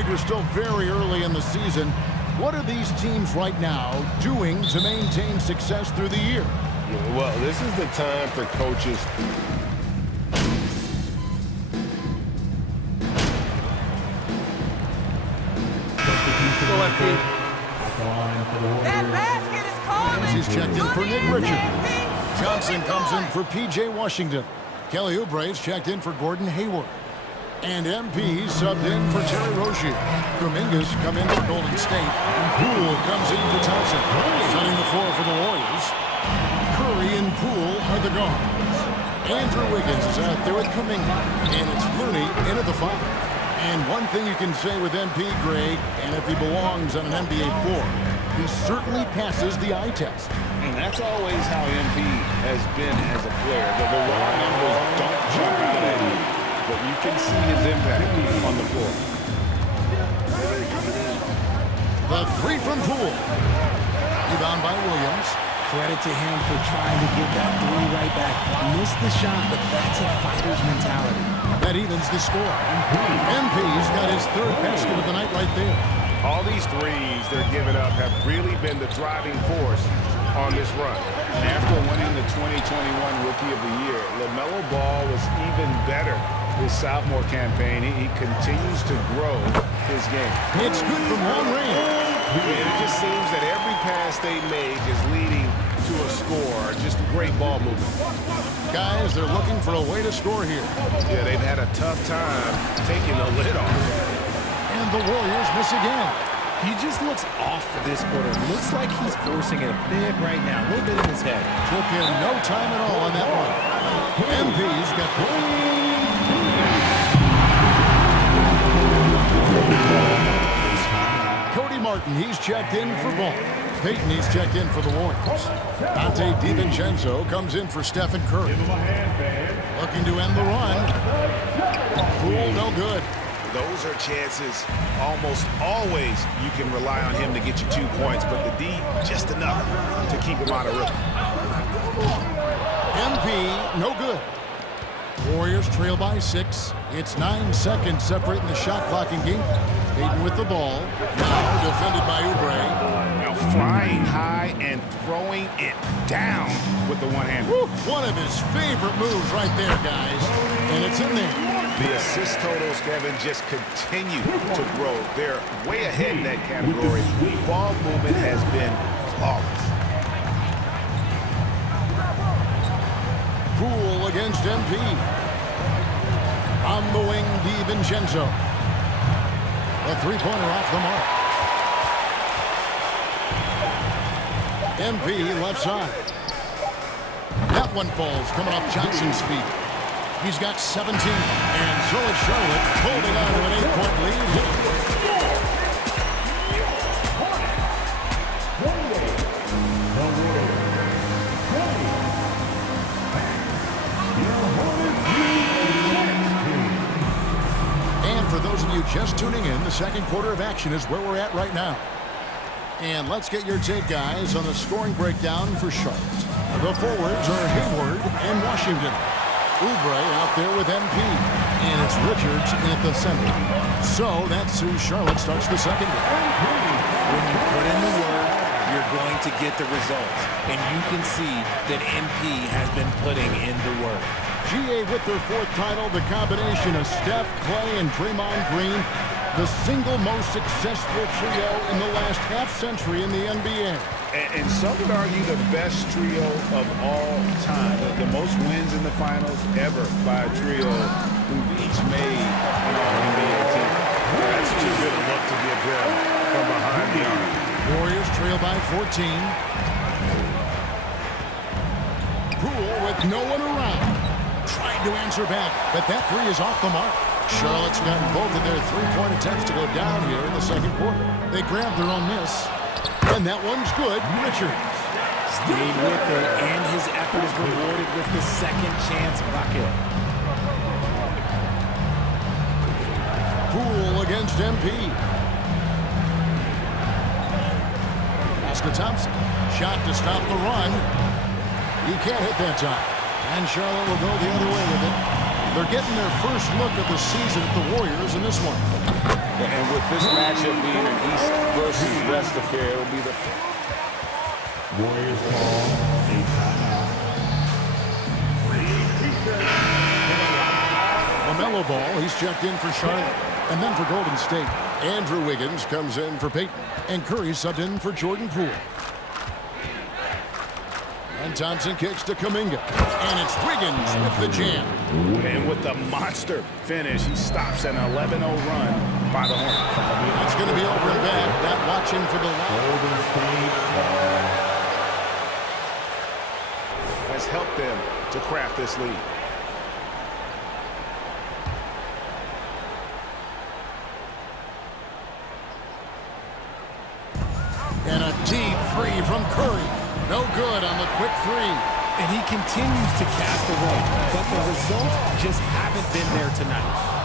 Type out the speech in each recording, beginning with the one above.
right, we're still very early in the season. What are these teams right now doing to maintain success through the year? Well, this is the time for coaches. That basket is calling. He's checked in for Nick Richards. Johnson comes in for P.J. Washington. Kelly Oubre's checked in for Gordon Hayward. And MP subbed in for Terry Rozier. Kuminga's come in for Golden State. Poole comes in for Thompson. Setting the floor for the Warriors. Curry and Poole are the guards. Andrew Wiggins is out there with Kuminga. And it's Looney in at the 5. And one thing you can say with MP, Greg, and if he belongs on an NBA floor, he certainly passes the eye test. And that's always how MP has been as a player. The raw numbers don't jump out at you, but you can see his impact on the floor. The 3 from Poole. Rebound by Williams. Credit to him for trying to get that 3 right back. Missed the shot, but that's a fighter's mentality. That evens the score. MP's got his 3rd basket of the night right there. All these threes they're giving up have really been the driving force on this run. After winning the 2021 Rookie of the Year, LaMelo Ball was even better his sophomore campaign. He continues to grow his game. It's good from long range. And it just seems that every pass they make is leading to a score. Just great ball movement. Guys, they're looking for a way to score here. Yeah, they've had a tough time taking the lid off. And the Warriors miss again. He just looks off for this quarter. Looks like he's forcing it a bit right now. A little bit in his head. Took him no time at all on that one. MP's got Cody Martin, he's checked in for Ball. Peyton, he's checked in for the Warriors. Dante DiVincenzo comes in for Stephen Curry. Looking to end the run. Poole, no good. Those are chances almost always you can rely on him to get you 2 points, but the D, just enough to keep him out of rhythm. MP, no good. Warriors trail by 6. It's 9 seconds separating the shot clock and game. Peyton with the ball. Now defended by Oubre. Now flying high and throwing it down with the one-hand. One of his favorite moves right there, guys. And it's in there. The assist totals, Kevin, just continue to grow. They're way ahead in that category. Ball movement has been flawless. Poole against MP. On the wing, DiVincenzo. A 3-pointer off the mark. MP left side. That one falls coming off Johnson's feet. He's got 17. And so is Charlotte holding on to an 8-point lead. And for those of you just tuning in, the second quarter of action is where we're at right now. And let's get your take, guys, on the scoring breakdown for Charlotte. The forwards are Hayward and Washington. Oubre out there with MP. And it's Richards at the center. So that's who Charlotte starts the second with. When you put in the work, you're going to get the results. And you can see that MP has been putting in the work. GA with their 4th title, the combination of Steph, Clay, and Draymond Green, the single most successful trio in the last half-century in the NBA. And some would argue the best trio of all time. The most wins in the finals ever by a trio who've each made an All-NBA team. That's too good a look to give them from behind the arc. Warriors trail by 14. Poole with no one around. Tried to answer back, but that 3 is off the mark. Charlotte's gotten both of their 3-point attempts to go down here in the second quarter. They grabbed their own miss. And that one's good. Richards stayed with it, and his effort is rewarded with the second chance bucket. Poole against MP. Pass to Thompson. Shot to stop the run. He can't hit that time. And Charlotte will go the other way with it. They're getting their first look at the season at the Warriors in this one. And with this matchup being an East versus West affair, it'll be the Warriors call a timeout. LaMelo Ball, he's checked in for Charlotte. And then for Golden State, Andrew Wiggins comes in for Peyton. And Curry subbed in for Jordan Poole. And Thompson kicks to Kuminga. And it's Wiggins with the jam. And with the monster finish, he stops an 11-0 run by the Hornets. That's going to be over and back. Not watching for the Golden State has helped them to craft this lead. And a deep three from Curry. No good on the quick three. And he continues to cast away, but the results just haven't been there tonight.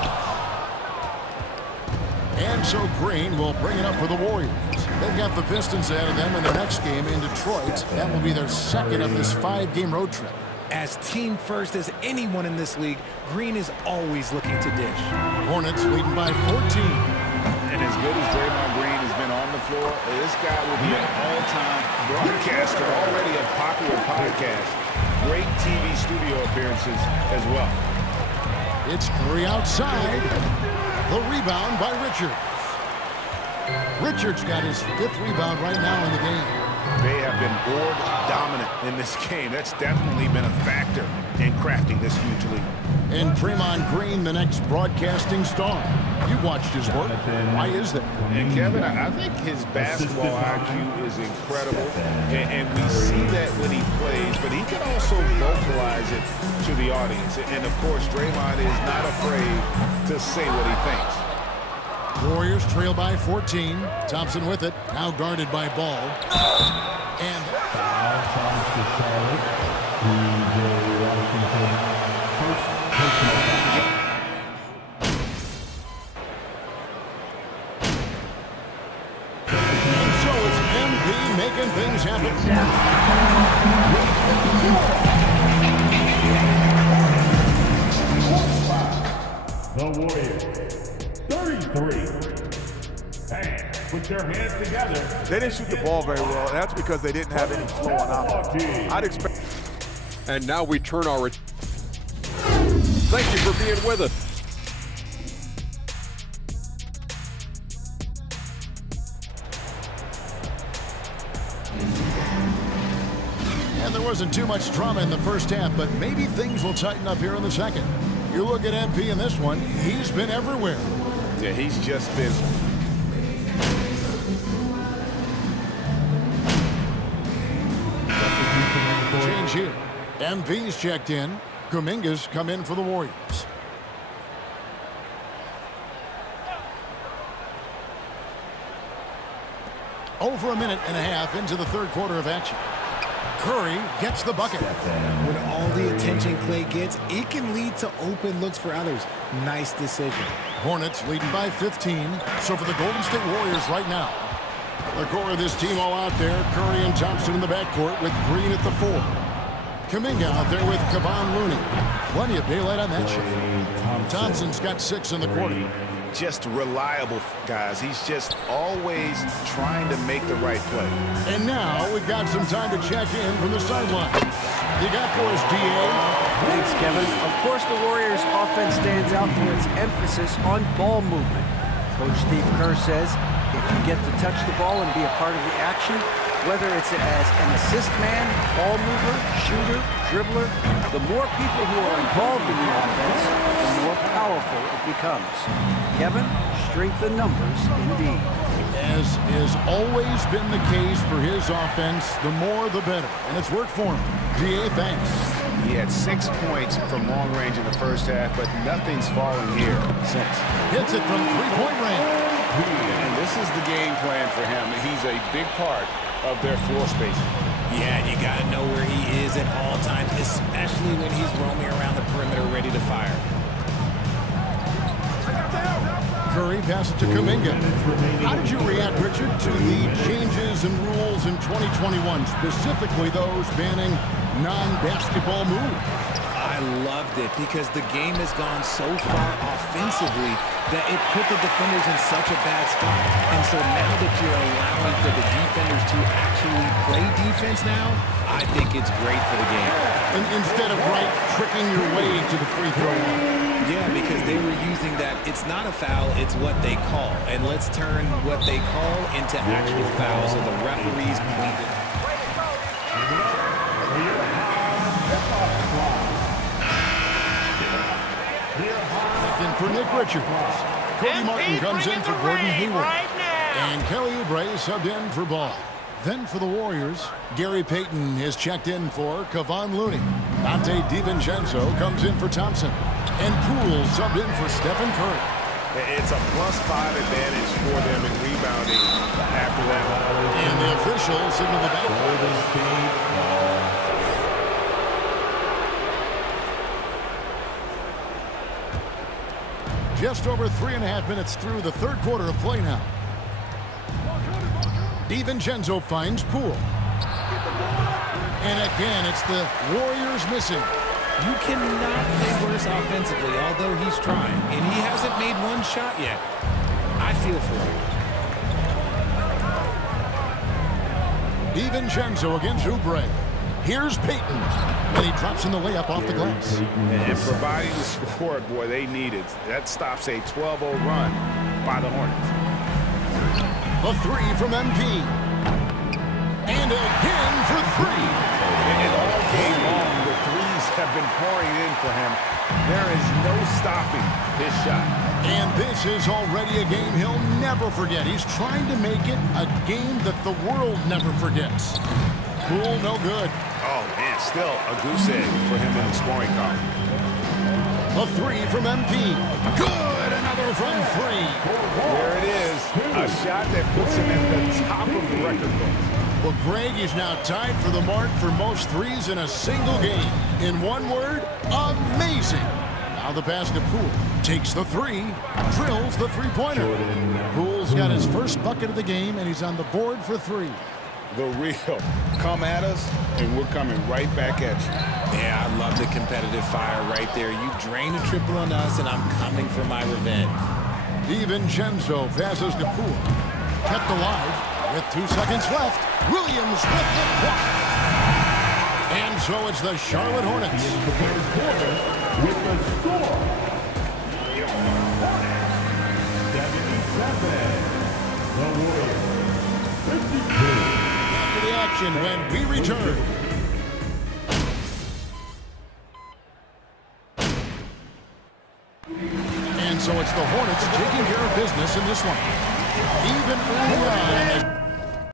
And so Green will bring it up for the Warriors. They've got the Pistons ahead of them in their next game in Detroit. That will be their second of this 5-game road trip. As team first as anyone in this league, Green is always looking to dish. Hornets leading by 14. And as good as Draymond Green has been on the floor, this guy will be an all-time broadcaster, already a popular podcast. Great TV studio appearances as well. It's Curry outside. The rebound by Richards. Richards got his 5th rebound right now in the game. They have been board dominant in this game. That's definitely been a factor in crafting this huge lead. And Draymond Green, the next broadcasting star. You watched his work. Why is that? And Kevin, I think his basketball IQ is incredible. And we see that when he plays, but he can also vocalize it to the audience. And of course, Draymond is not afraid to say what he thinks. Warriors trail by 14. Thompson with it. Now guarded by Ball. And so it's MP making things happen. The Warriors, 33. And put your hands together. They didn't shoot the ball very well, and that's because they didn't have any flow on offense. I'd expect. And now we turn our. Thank you for being with us. And there wasn't too much drama in the first half, but maybe things will tighten up here in the second. You look at MP in this one, he's been everywhere. Yeah, he's just been. Change here. MP's checked in. Kuminga's come in for the Warriors. Over a minute and a half into the third quarter of action. Curry gets the bucket. With all the attention Clay gets, it can lead to open looks for others. Nice decision. Hornets leading by 15. So for the Golden State Warriors right now, the core of this team all out there. Curry and Thompson in the backcourt with Green at the 4. Kuminga out there with Kevon Looney. Plenty of daylight on that shift. Thompson's got 6 in the quarter. Just reliable, guys. He's just always trying to make the right play. And now we've got some time to check in from the sideline. You got for us, D.A.? Thanks, Kevin. Of course, the Warriors' offense stands out for its emphasis on ball movement. Coach Steve Kerr says if you get to touch the ball and be a part of the action, whether it's as an assist man, ball mover, shooter, dribbler, the more people who are involved in the offense, the more powerful it becomes. Kevin, strength in numbers, indeed. As has always been the case for his offense, the more the better. And it's worked for him. D.A., thanks. He had 6 points from long range in the first half, but nothing's fallen here since. Hits it from three-point range. And this is the game plan for him. He's a big part of their floor spacing. Yeah, you got to know where he is at all times, especially when he's roaming around the perimeter ready to fire. Curry passes to Kuminga. How did you react, Richard, to the changes in rules in 2021, specifically those banning non-basketball moves? I I loved it because the game has gone so far offensively that it put the defenders in such a bad spot. And so now that you're allowing for the defenders to actually play defense now, I think it's great for the game. Instead of tricking your way to the free throw line. Yeah, because they were using that. It's not a foul, it's what they call. And let's turn what they call into actual fouls. So the referees cleaned it. In for Nick Richards. Cody Martin comes in for Gordon Hayward. And Kelly Oubre is subbed in for Ball. Then for the Warriors, Gary Payton is checked in for Kevon Looney. Dante DiVincenzo comes in for Thompson. And Poole subbed in for Stephen Curry. It's a +5 advantage for them in rebounding after that. And the officials signal the back. Just over 3.5 minutes through the third quarter of play now. DiVincenzo finds Poole. And again, it's the Warriors missing. You cannot play worse offensively, although he's trying. And he hasn't made one shot yet. I feel for him. DiVincenzo against Oubre. Here's Payton. And he drops in the layup off the glass. And providing the support, boy, they need it. That stops a 12-0 run by the Hornets. A three from MP. And again for three. And all game long, the threes have been pouring in for him. There is no stopping his shot. And this is already a game he'll never forget. He's trying to make it a game that the world never forgets. Poole, no good. Oh, man, still a goose egg for him in the scoring column. A three from MP. Good, another from three. There it is, a shot that puts him at the top of the record book. Well, Greg is now tied for the mark for most threes in a single game. In one word, amazing. Now the pass to Poole. Takes the three, drills the three-pointer. Poole's got his first bucket of the game, and he's on the board for three. The real come at us, and we're coming right back at you. Yeah, I love the competitive fire right there. You drain a triple on us, and I'm coming for my revenge. DiVincenzo passes to Poole. Kept alive with 2 seconds left. Williams with the block. And so it's the Charlotte Hornets. With the score, 77. The Warriors, 52. To the action when we return. And so it's the Hornets taking care of business in this one. Even early on.